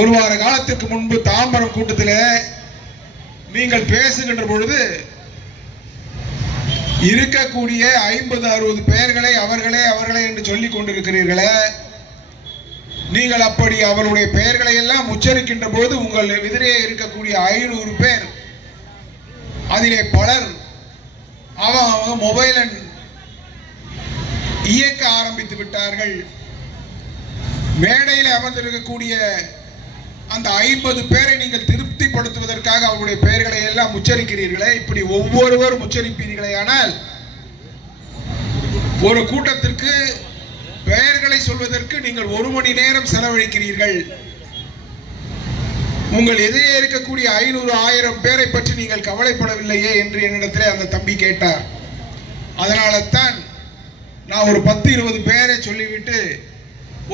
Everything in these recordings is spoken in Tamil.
ஒரு வார காலத்திற்கு முன்பு தாம்பரம் கூட்டத்தில் நீங்கள் பேசுகின்ற பொழுது இருக்கக்கூடிய 50-60 பெயர்களை அவர்களே என்று சொல்லிக் கொண்டிருக்கிறீர்களே, நீங்கள் அப்படி அவருடைய பெயர்களை எல்லாம் உச்சரிக்கின்ற போது உங்கள் எதிரே இருக்கக்கூடிய 500 பேர், அதிலே பலர் அவங்க மொபைல் இயக்க ஆரம்பித்து விட்டார்கள். மேடையில் அமர்ந்திருக்கக்கூடிய அந்த 50 பேரை நீங்கள் திருப்திப்படுத்துவதற்காக அவருடைய பெயர்களை எல்லாம் உச்சரிக்கிறீர்களே, இப்படி ஒவ்வொருவரும் உச்சரிப்பீர்களே, ஆனால் ஒரு கூட்டத்திற்கு பெயர்களை சொல்வதற்கு நீங்கள் 1 மணி நேரம் செலவழிக்கிறீர்கள். உங்கள் எதிரே இருக்கக்கூடிய 500-1000 பேரை பற்றி நீங்கள் கவலைப்படவில்லையே என்று என்னிடத்திலே அந்த தம்பி கேட்டார். அதனால தான் நான் ஒரு 10-20 பேரை சொல்லிவிட்டு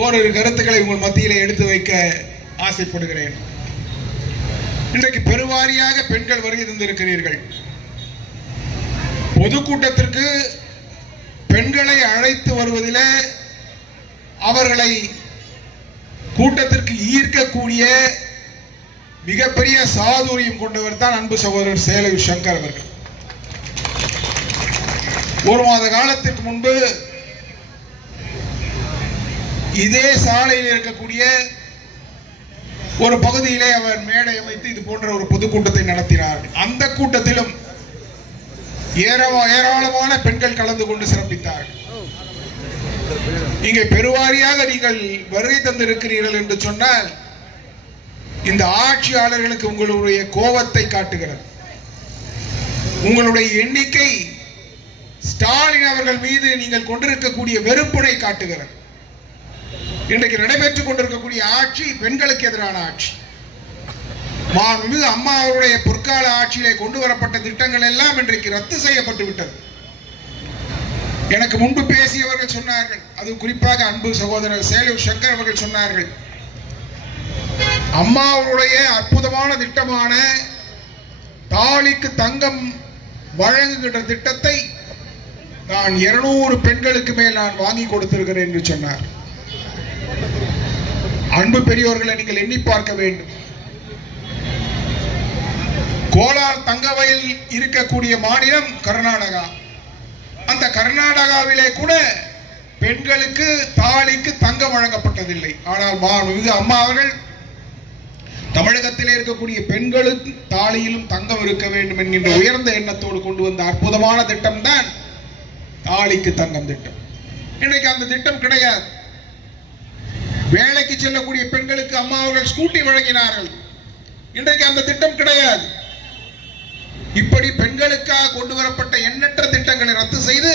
ஓரிரு கருத்துக்களை உங்கள் மத்தியில் எடுத்து வைக்க ஆசைப்படுகிறேன். இன்றைக்கு பெருவாரியாக பெண்கள் வருகை தந்திருக்கிறீர்கள். பொதுக்கூட்டத்திற்கு பெண்களை அழைத்து வருவதில் அவர்களை கூட்டத்திற்கு ஈர்க்கக்கூடிய மிகப்பெரிய சாதுரியம் கொண்டவர் தான் அன்பு சகோதரர் சேலையூர் சங்கர் அவர்கள். ஒரு மாத காலத்திற்கு முன்பு இதே சாலையில் இருக்கக்கூடிய ஒரு பகுதியிலே அவர் மேடை அமைத்து இது போன்ற ஒரு பொதுக்கூட்டத்தை நடத்தினார். அந்த கூட்டத்திலும் ஏராளமான பெண்கள் கலந்து கொண்டு சிறப்பித்தார்கள். இங்கே பெருவாரியாக நீங்கள் வருகை தந்திருக்கிறீர்கள் என்று சொன்னால் இந்த ஆட்சியாளர்களுக்கு உங்களுடைய கோபத்தை காட்டுகிறது. உங்களுடைய எண்ணிக்கை ஸ்டாலின் அவர்கள் மீது நீங்கள் கொண்டிருக்கக்கூடிய வெறுப்பினை காட்டுகிறது. இன்றைக்கு நடைபெற்றுக் கொண்டிருக்கக்கூடிய ஆட்சி பெண்களுக்கு எதிரான ஆட்சி. மாண்புமிகு அம்மா அவருடைய பொற்கால ஆட்சியிலே கொண்டு வரப்பட்ட திட்டங்கள் எல்லாம் இன்றைக்கு ரத்து செய்யப்பட்டு விட்டது. எனக்கு முன்பு பேசியவர்கள் சொன்னார்கள், அது குறிப்பாக அன்பு சகோதரர் சேலையூர் சங்கர் அவர்கள் சொன்னார்கள், அம்மா அவருடைய அற்புதமான திட்டமான தாலிக்கு தங்கம் வழங்குகின்ற திட்டத்தை நான் 200 பெண்களுக்கு மேல் நான் வாங்கி கொடுத்திருக்கிறேன் என்று சொன்னார். அன்பு பெரியோர்களை நீங்கள் எண்ணி பார்க்க வேண்டும். கோலார் தங்கவயல் இருக்கக்கூடிய மாநிலம் கர்நாடகா. அந்த கர்நாடகாவிலே கூட பெண்களுக்கு தாலிக்கு தங்கம் வழங்கப்பட்டதில்லை. ஆனால் மாண்புமிகு அம்மா அவர்கள் தமிழகத்திலே இருக்கக்கூடிய பெண்களுக்கு தாலியிலும் தங்கம் இருக்க வேண்டும் என்கின்ற உயர்ந்த எண்ணத்தோடு கொண்டு வந்த அற்புதமான திட்டம் தான் தாலிக்கு தங்கம் திட்டம். இன்றைக்கு அந்த திட்டம் கிடையாது. வேலைக்கு செல்லக்கூடிய பெண்களுக்கு அம்மா அவர்கள் ஸ்கூட்டி வழங்கினார்கள். இன்றைக்கு அந்த திட்டம் கிடையாது. இப்படி பெண்களுக்காக கொண்டு வரப்பட்ட எண்ணற்ற திட்டங்களை ரத்து செய்து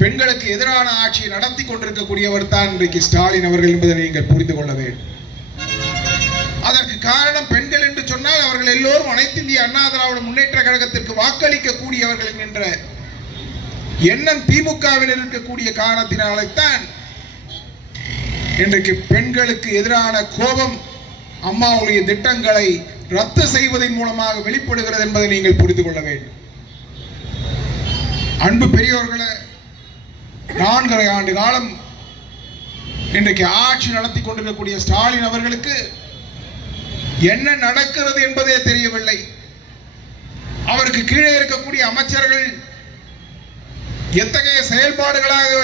பெண்களுக்கு எதிரான ஆட்சியை நடத்தி கொண்டிருக்கக்கூடியவர் தான் இன்றைக்கு ஸ்டாலின் அவர்கள் என்பதை நீங்கள் புரிந்து கொள்ள வேண்டும். அதற்கு காரணம் பெண்கள் என்று சொன்னால் அவர்கள் எல்லோரும் அனைத்து இந்திய அண்ணா திராவிட முன்னேற்ற கழகத்திற்கு வாக்களிக்க கூடியவர்கள் என்கின்ற எண்ணம் திமுகவில் இருக்கக்கூடிய காரணத்தினால்தான் இன்றைக்கு பெண்களுக்கு எதிரான கோபம் அம்மாவுடைய திட்டங்களை ரத்து செய்வதன் மூலமாக வெளிப்படுகிறது என்பதை நீங்கள் புரிந்து கொள்ள வேண்டும். அன்பு பெரியோர்களே, 4.5 ஆண்டு காலம் இன்றைக்கு ஆட்சி நடத்தி கொண்டிருக்கக்கூடிய ஸ்டாலின் அவர்களுக்கு என்ன நடக்கிறது என்பதே தெரியவில்லை. அவருக்கு கீழே இருக்கக்கூடிய அமைச்சர்கள் எத்தகைய செயல்பாடுகளாக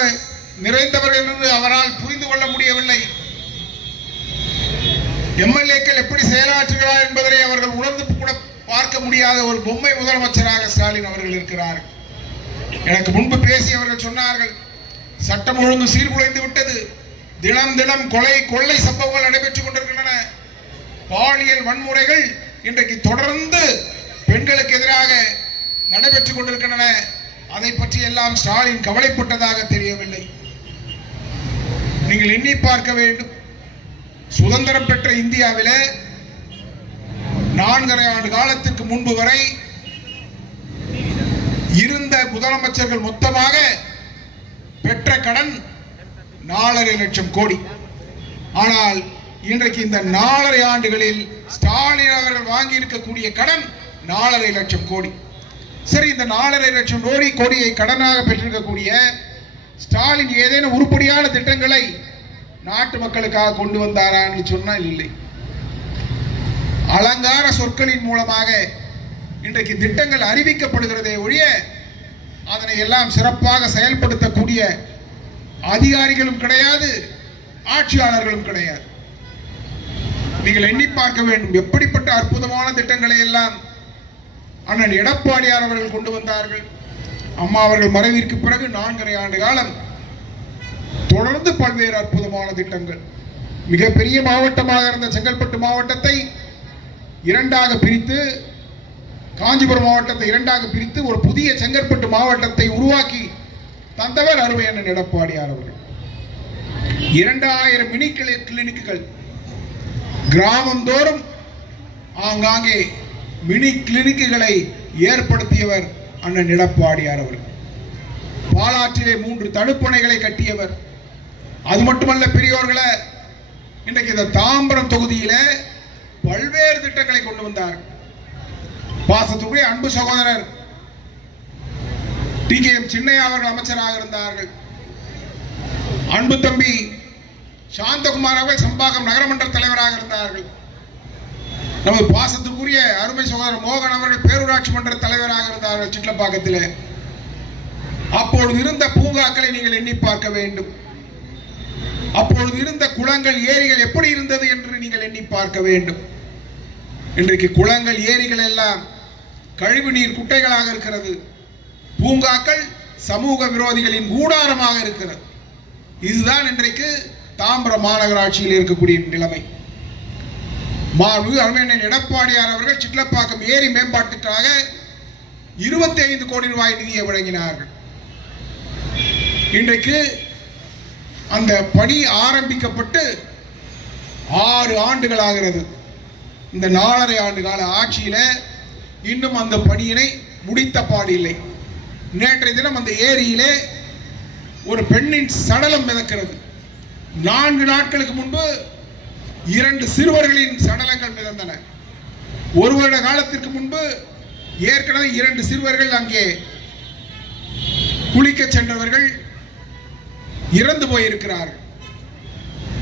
நிறைந்தவர்கள் என்று அவரால் புரிந்து கொள்ள முடியவில்லை. எம்எல்ஏக்கள் எப்படி செயலாற்றுகிறார் என்பதை அவர்கள் உணர்ந்து கூட பார்க்க முடியாத ஒரு பொம்மை முதலமைச்சராக ஸ்டாலின் அவர்கள் இருக்கிறார். எனக்கு முன்பு பேசியவர்கள் சொன்னார்கள், சட்டம் ஒழுங்கு சீர்குலைந்து விட்டது, தினம் தினம் கொள்ளை சம்பவங்கள் நடைபெற்றுக் கொண்டிருக்கின்றன, பாலியல் வன்முறைகள் இன்றைக்கு தொடர்ந்து பெண்களுக்கு எதிராக நடைபெற்றுக் கொண்டிருக்கின்றன. அதை பற்றி எல்லாம் ஸ்டாலின் கவலைப்பட்டதாக தெரியவில்லை. நீங்கள் எண்ணி பார்க்க வேண்டும். சுதந்திரம் பெற்ற இந்தியாவில் 4.5 ஆண்டு காலத்திற்கு முன்பு வரை இருந்த முதலமைச்சர்கள் மொத்தமாக பெற்ற கடன் 4.5 லட்சம் கோடி. ஆனால் இன்றைக்கு இந்த 4.5 ஆண்டுகளில் ஸ்டாலின் அவர்கள் வாங்கி இருக்கக்கூடிய கடன் 4.5 லட்சம் கோடி. சரி, இந்த 4.5 லட்சம் கோடியை கடனாக பெற்றிருக்கக்கூடிய ஸ்டாலின் ஏதேனும் உருப்படியான திட்டங்களை நாட்டு மக்களுக்காக கொண்டு வந்தாரான்னு சொன்னால் இல்லை. அலங்கார சொற்களின் மூலமாக இன்றைக்கு திட்டங்கள் அறிவிக்கப்படுகிறதே ஒழிய அதனை எல்லாம் சிறப்பாக செயல்படுத்தக்கூடிய அதிகாரிகளும் கிடையாது, ஆட்சியாளர்களும் கிடையாது. நீங்கள் எண்ணி பார்க்க வேண்டும், எப்படிப்பட்ட அற்புதமான திட்டங்களை எல்லாம் அண்ணன் எடப்பாடியார் அவர்கள் கொண்டு வந்தார்கள். அம்மா அவர்கள் மறைவிற்கு பிறகு 4.5 ஆண்டு காலம் தொடர்ந்து பல்வேறு அற்புதமான திட்டங்கள். மிகப்பெரிய மாவட்டமாக இருந்த செங்கல்பட்டு மாவட்டத்தை 2ஆக பிரித்து, காஞ்சிபுரம் மாவட்டத்தை 2ஆக பிரித்து ஒரு புதிய செங்கல்பட்டு மாவட்டத்தை உருவாக்கி தந்தவர் அருமை அண்ணன் எடப்பாடியார் அவர்கள். 2000 மினி கிளினிக்குகள் கிராமந்தோறும் ஆங்காங்கே மினி கிளினிக்குகளை ஏற்படுத்தியவர் அண்ணன் எடப்பாடியார் அவர்கள். பாலாற்றிலே 3 தடுப்பணைகளை கட்டியவர். அது மட்டுமல்ல பெரியோர்களே, இன்றைக்கு இந்த தாம்பரம் தொகுதியில பல்வேறு திட்டங்களை கொண்டு வந்தார். பாசத்துக்குரிய அன்பு சகோதரர் டி.கே.எம். சின்னையா அவர்கள் அமைச்சராக இருந்தார்கள். அன்பு தம்பி சாந்தகுமார் அவர்கள் சம்பாகம் நகரமன்ற தலைவராக இருந்தார்கள். நமது பாசத்துக்குரிய அருமை சகோதரர் மோகன் அவர்கள் பேரூராட்சி மன்ற தலைவராக இருந்தார்கள் சிட்லப்பாக்கத்தில். அப்பொழுது இருந்த பூங்காக்களை நீங்கள் எண்ணி பார்க்க வேண்டும். அப்பொழுது இருந்த குளங்கள், ஏரிகள் எப்படி இருந்தது என்று நீங்கள் எண்ணி பார்க்க வேண்டும். இன்றைக்கு குளங்கள், ஏரிகள் எல்லாம் கழிவு நீர் குட்டைகளாக இருக்கிறது. பூங்காக்கள் சமூக விரோதிகளின் கூடாரமாக இருக்கிறது. இதுதான் இன்றைக்கு தாம்பரம் மாநகராட்சியில் இருக்கக்கூடிய நிலைமை. அருமையண்ணன் எடப்பாடியார் அவர்கள் சிட்லப்பாக்கம் ஏரி மேம்பாட்டுக்காக 25 கோடி ரூபாய் நிதியை வழங்கினார்கள். இன்றைக்கு அந்த பணி ஆரம்பிக்கப்பட்டு 6 ஆண்டுகள் ஆகிறது. இந்த 4.5 ஆண்டு கால ஆட்சியில இன்னும் அந்த பணியினை முடித்த பாடில்லை. நேற்றைய தினம் அந்த ஏரியிலே ஒரு பெண்ணின் சடலம் மிதக்கிறது. 4 நாட்களுக்கு முன்பு 2 சிறுவர்களின் சடலங்கள் மிதந்தன. 1 வருட காலத்திற்கு முன்பு ஏற்கனவே 2 சிறுவர்கள் அங்கே குளிக்க சென்றவர்கள் இறந்து போயிருக்கிறார்கள்.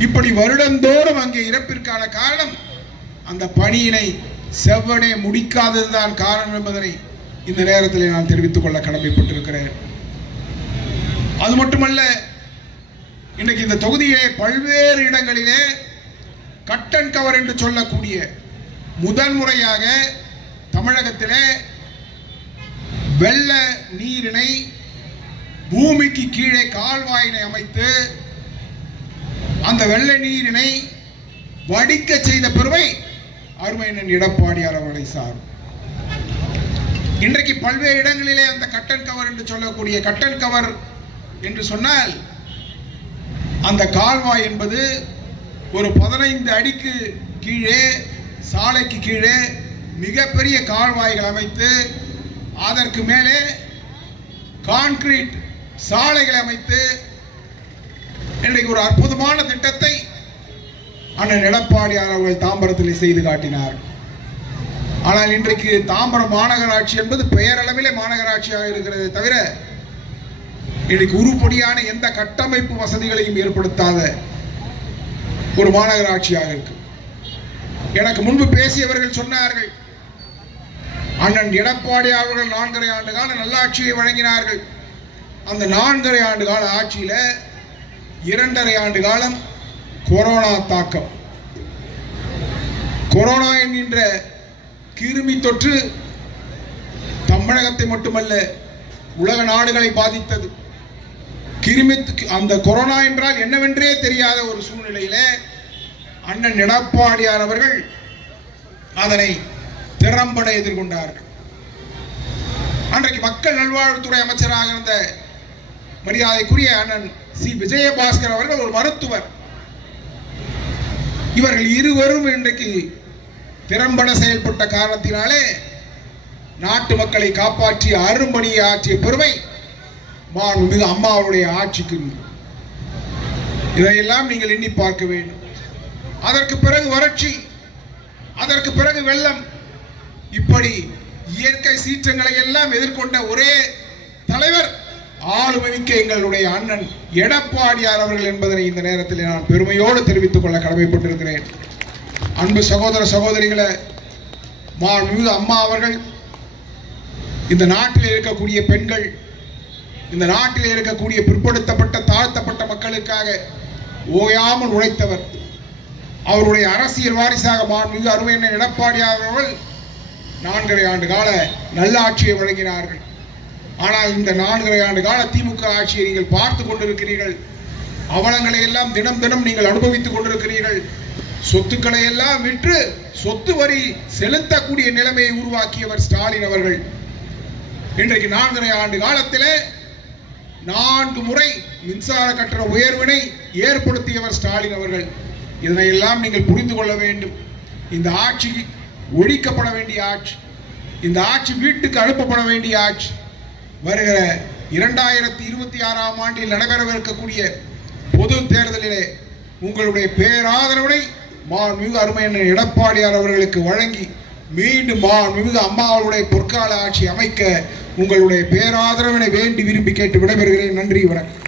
இப்படி வருடந்தோறும் அங்கே இறப்பிற்கான காரணம் அந்த பணியினை செவ்வனே முடிக்காததுதான் காரணம் என்பதனை இந்த நேரத்தில் நான் தெரிவித்துக் கொள்ள கடமைப்பட்டிருக்கிறேன். அது மட்டுமல்ல, இன்னைக்கு இந்த தொகுதியிலே பல்வேறு இடங்களிலே கட் அண்ட் கவர் என்று சொல்லக்கூடிய முதல் முறையாக தமிழகத்திலே வெள்ள நீரினை பூமிக்கு கீழே கால்வாயினை அமைத்து அந்த வெள்ள நீரினை வடிக்க செய்த பெருமை அருமையண்ணன் எடப்பாடியார் அவர்களை சாரும். இன்றைக்கு பல்வேறு இடங்களிலே அந்த கட் அண்ட் கவர் என்று சொல்லக்கூடிய கட் அண்ட் கவர் என்று சொன்னால் அந்த கால்வாய் என்பது ஒரு 15 அடிக்கு கீழே, சாலைக்கு கீழே மிகப்பெரிய கால்வாய்கள் அமைத்து அதற்கு மேலே கான்கிரீட் சாலைகளை அமைத்து இன்றைக்கு ஒரு அற்புதமான திட்டத்தை அண்ணன் எடப்பாடியார் அவர்கள் தாம்பரத்தில் செய்து காட்டினார். ஆனால் இன்றைக்கு தாம்பரம் மாநகராட்சி என்பது பெயரளவிலே மாநகராட்சியாக இருக்கிறதே தவிர இன்றைக்கு உருப்படியான எந்த கட்டமைப்பு வசதிகளையும் ஏற்படுத்தாத ஒரு மாநகராட்சியாக இருக்கு. எனக்கு முன்பு பேசியவர்கள் சொன்னார்கள், அண்ணன் எடப்பாடி அவர்கள் 4.5 ஆண்டு கால நல்லாட்சியை வழங்கினார்கள். அந்த 4.5 ஆண்டு கால ஆட்சியில 2.5 ஆண்டு காலம் கொரோனா தாக்கம், கொரோனா என்கின்ற கிருமி தொற்று தமிழகத்தை மட்டுமல்ல உலக நாடுகளை பாதித்தது. கிருமி அந்த கொரோனா என்றால் என்னவென்றே தெரியாத ஒரு சூழ்நிலையில அண்ணன் எடப்பாடியார் அவர்கள் அதனை திறம்பட எதிர்கொண்டார்கள். அன்றைக்கு மக்கள் நல்வாழ்வுத்துறை அமைச்சராக இருந்த மரியாதைக்குரிய அண்ணன் சி. விஜயபாஸ்கர் அவர்கள் ஒரு மருத்துவர். இவர்கள் இருவரும் இன்றைக்கு திறம்பட செயல்பட்ட காரணத்தினாலே நாட்டு மக்களை காப்பாற்றிய அரும்பணியை ஆற்றிய பெருமை மாண்புமிகு அம்மாவுடைய ஆட்சிக்கு. இதையெல்லாம் நீங்கள் எண்ணி பார்க்க வேண்டும். அதற்கு பிறகு வறட்சி, அதற்கு பிறகு வெள்ளம், இப்படி இயற்கை சீற்றங்களை எல்லாம் எதிர்கொண்ட ஒரே தலைவர் ஆளுமைமிக்க எங்களுடைய அண்ணன் எடப்பாடியார் அவர்கள் என்பதனை இந்த நேரத்தில் நான் பெருமையோடு தெரிவித்துக் கொள்ள கடமைப்பட்டிருக்கிறேன். அன்பு சகோதர சகோதரிகளை, மாண்புமிகு அம்மா அவர்கள் இந்த நாட்டில் இருக்கக்கூடிய பெண்கள், இந்த நாட்டில் இருக்கக்கூடிய பிற்படுத்தப்பட்ட தாழ்த்தப்பட்ட மக்களுக்காக ஓயாமல் உழைத்தவர். அவருடைய அரசியல் வாரிசாக மாண்புமிகு அருமையண்ணன் எடப்பாடியார் அவர்கள் 4.5 ஆண்டு கால நல்லாட்சியை வழங்கினார்கள். ஆனால் இந்த 4.5 ஆண்டு கால திமுக ஆட்சியை நீங்கள் பார்த்து கொண்டிருக்கிறீர்கள். அவலங்களை எல்லாம் தினம் தினம் நீங்கள் அனுபவித்துக் கொண்டிருக்கிறீர்கள். சொத்துக்களை எல்லாம் விற்று சொத்து வரி செலுத்தக்கூடிய நிலைமையை உருவாக்கியவர் ஸ்டாலின் அவர்கள். இன்றைக்கு 4.5 ஆண்டு காலத்திலே 4 முறை மின்சார கட்டண உயர்வினை ஏற்படுத்தியவர் ஸ்டாலின் அவர்கள். இதனையெல்லாம் நீங்கள் புரிந்து கொள்ள வேண்டும். இந்த ஆட்சி ஒழிக்கப்பட வேண்டிய ஆட்சி, இந்த ஆட்சி வீட்டுக்கு அனுப்பப்பட வேண்டிய ஆட்சி. வருகிற 2026ஆம் ஆண்டில் நடைபெறவிருக்கக்கூடிய பொது தேர்தலிலே உங்களுடைய பேராதரவை மாண்புமிகு அருமையண்ணன் எடப்பாடியார் அவர்களுக்கு வழங்கி மீண்டும் மாண்புமிகு அம்மா அவர்களுடைய பொற்கால ஆட்சி அமைக்க உங்களுடைய பேராதரவினை வேண்டி விரும்பி கேட்டு விடைபெறுகிறேன். நன்றி, வணக்கம்.